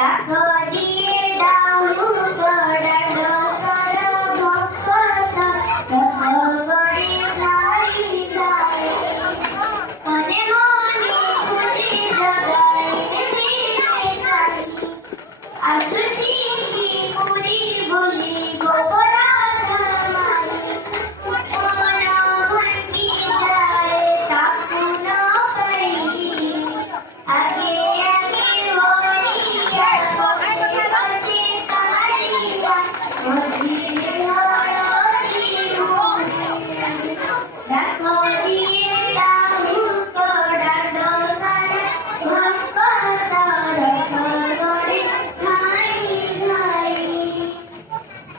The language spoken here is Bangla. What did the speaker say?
ডাকো দিয়ে ডাহু ডান্ড কর ভক্ত ভগরি ধাই ধাই মনে মনে খুশি জগাই দিতে চাই আসছি কি পুরি বলি গোপরা ধামাই মোরা ভটকি যায় তাকুন করি আগে আগে বলি আছে কালিয়া